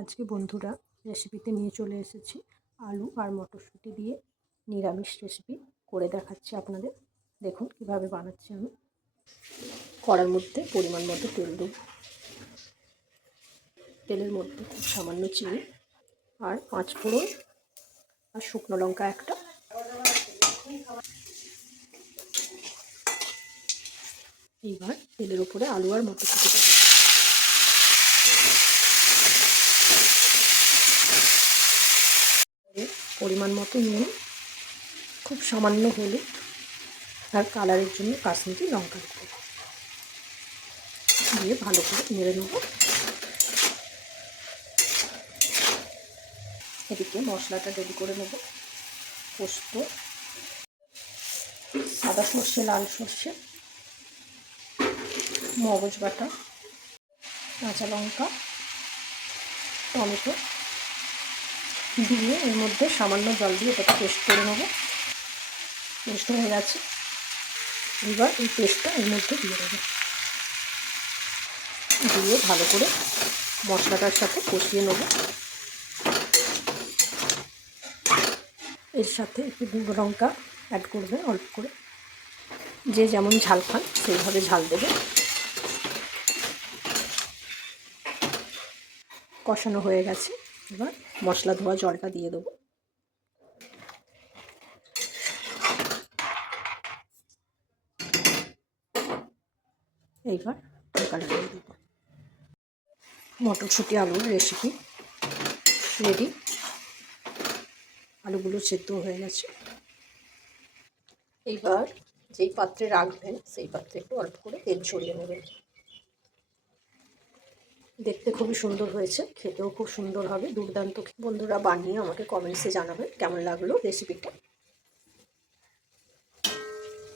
আজকে বন্ধুরা রেসিপিতে নিয়ে চলে এসেছি আলু আর মটরশুঁটি দিয়ে নিরামিষ রেসিপি করে দেখাচ্ছি আপনাদের। দেখুন কিভাবে বানাচ্ছি আমি। কড়ার মধ্যে পরিমাণ মতো তেল দেব, তেলের মধ্যে খুব সামান্য চিনি আর 5 ফোড়ন আর শুকনো লঙ্কা একটা। এইবার তেলের উপরে আলু আর মটরশুঁটি পরিমাণ মতো নুন, খুব সামান্য হলুদ আর কালারের জন্য কাশ্মীরি লঙ্কার গুঁড়ো দিয়ে ভালো করে নেড়ে নেব। এদিকে মশলাটা রেডি করে নেব। পোস্ত, সাদা সর্ষে, লাল সর্ষে, মগজ বাটা, কাঁচা লঙ্কা, টমেটো দিয়ে এর মধ্যে সামান্য জল দিয়ে এটাকে পেস্ট করে নেব। পেস্ট হয়ে গেছে, এবার এই পেস্টটা এর মধ্যে দিয়ে দেবো, দিয়ে ভালো করে মশলাটার সাথে কষিয়ে নেব। এর সাথে একটু গুঁড়ো লঙ্কা অ্যাড করবেন অল্প করে, যে যেমন ঝাল খান সেইভাবে ঝাল দেবে। কষানো হয়ে গেছে, এবার মশলা ধোয়া জলটা দিয়ে দেবো। এইবার তরকারি দিয়ে দেবো। মটরশুঁটি আলুর রেসিপি রেডি। আলুগুলো সেদ্ধ হয়ে গেছে। এইবার যেই পাত্রে রাখবেন সেই পাত্রে একটু অল্প করে তেল ছড়িয়ে নেবেন। দেখতে খুবই সুন্দর হয়েছে, খেতেও খুব সুন্দর হবে, দুর্দান্ত। বন্ধুরা বানিয়ে আমাকে কমেন্টসে জানাবেন কেমন লাগলো রেসিপিটা।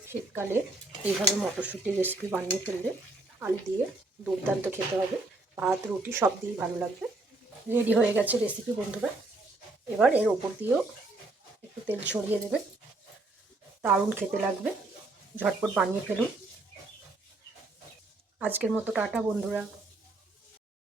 শীতকালে এইভাবে মটরশুঁটির রেসিপি বানিয়ে ফেললে আলু দিয়ে দুর্দান্ত খেতে হবে, ভাত রুটি সব দিয়েই ভালো লাগবে। রেডি হয়ে গেছে রেসিপি বন্ধুরা। এবার এর ওপর দিয়েও একটু তেল ছড়িয়ে দেবেন, দারুণ খেতে লাগবে। ঝটপট বানিয়ে ফেলুন। আজকের মতো টাটা বন্ধুরা।